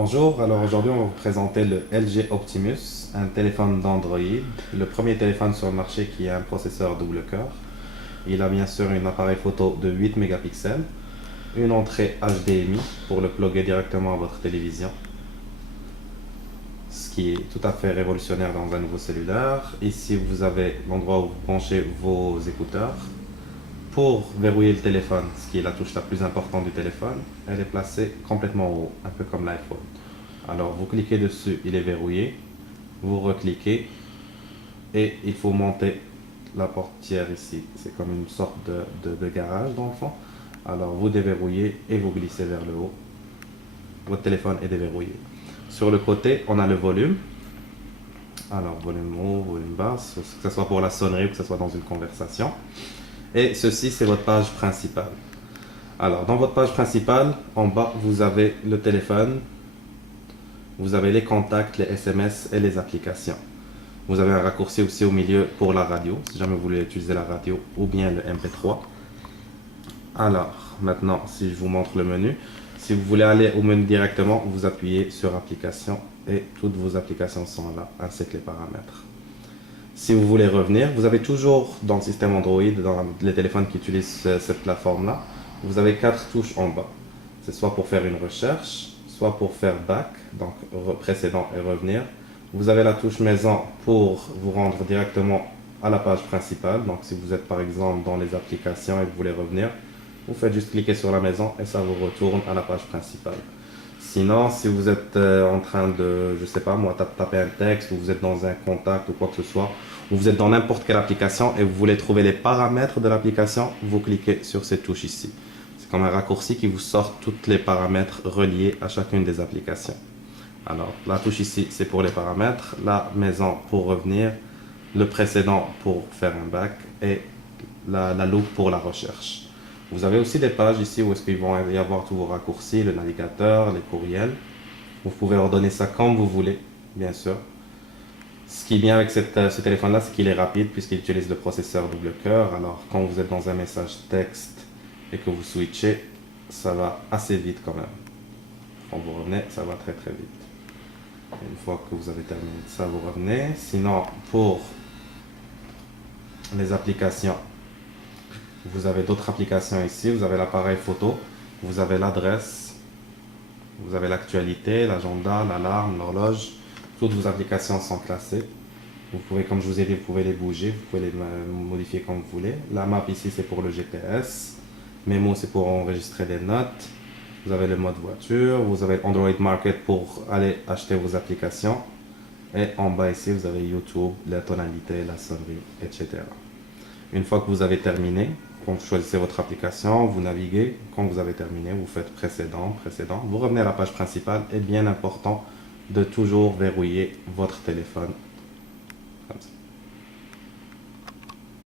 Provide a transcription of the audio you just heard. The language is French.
Bonjour, alors aujourd'hui on va vous présenter le LG Optimus, un téléphone d'Android, le premier téléphone sur le marché qui a un processeur double cœur. Il a bien sûr un appareil photo de 8 mégapixels, une entrée HDMI pour le plugger directement à votre télévision, ce qui est tout à fait révolutionnaire dans un nouveau cellulaire. Ici vous avez l'endroit où vous branchez vos écouteurs. Pour verrouiller le téléphone, ce qui est la touche la plus importante du téléphone, elle est placée complètement en haut, un peu comme l'iPhone. Alors vous cliquez dessus, il est verrouillé, vous recliquez et il faut monter la portière ici. C'est comme une sorte de garage dans le fond. Alors vous déverrouillez et vous glissez vers le haut. Votre téléphone est déverrouillé. Sur le côté, on a le volume. Alors volume haut, volume bas, que ce soit pour la sonnerie ou que ce soit dans une conversation. Et ceci, c'est votre page principale. Alors, dans votre page principale, en bas, vous avez le téléphone, vous avez les contacts, les SMS et les applications. Vous avez un raccourci aussi au milieu pour la radio, si jamais vous voulez utiliser la radio ou bien le MP3. Alors, maintenant, si je vous montre le menu, si vous voulez aller au menu directement, vous appuyez sur application et toutes vos applications sont là, ainsi que les paramètres. Si vous voulez revenir, vous avez toujours dans le système Android, dans les téléphones qui utilisent cette plateforme-là, vous avez 4 touches en bas. C'est soit pour faire une recherche, soit pour faire back, donc précédent et revenir. Vous avez la touche maison pour vous rendre directement à la page principale. Donc si vous êtes par exemple dans les applications et que vous voulez revenir, vous faites juste cliquer sur la maison et ça vous retourne à la page principale. Sinon, si vous êtes en train de, je sais pas moi, taper un texte, ou vous êtes dans un contact ou quoi que ce soit, ou vous êtes dans n'importe quelle application et vous voulez trouver les paramètres de l'application, vous cliquez sur cette touche ici. C'est comme un raccourci qui vous sort tous les paramètres reliés à chacune des applications. Alors, la touche ici, c'est pour les paramètres, la maison pour revenir, le précédent pour faire un back et la loupe pour la recherche. Vous avez aussi des pages ici où est-ce qu'il vont y avoir tous vos raccourcis, le navigateur, les courriels. Vous pouvez ordonner ça comme vous voulez, bien sûr. Ce qui est bien avec ce téléphone-là, c'est qu'il est rapide puisqu'il utilise le processeur double cœur. Alors, quand vous êtes dans un message texte et que vous switchez, ça va assez vite quand même. Quand vous revenez, ça va très très vite. Une fois que vous avez terminé ça, vous revenez. Sinon, pour les applications, vous avez d'autres applications ici. Vous avez l'appareil photo, vous avez l'adresse, vous avez l'actualité, l'agenda, l'alarme, l'horloge. Toutes vos applications sont classées. Vous pouvez, comme je vous ai dit, vous pouvez les bouger, vous pouvez les modifier comme vous voulez. La map ici, c'est pour le GPS. Memo, c'est pour enregistrer des notes. Vous avez le mode voiture. Vous avez Android Market pour aller acheter vos applications. Et en bas ici, vous avez YouTube, la tonalité, la sonnerie, etc. Une fois que vous avez terminé, quand vous choisissez votre application, vous naviguez. Quand vous avez terminé, vous faites précédent, précédent. Vous revenez à la page principale. Et bien important de toujours verrouiller votre téléphone comme ça.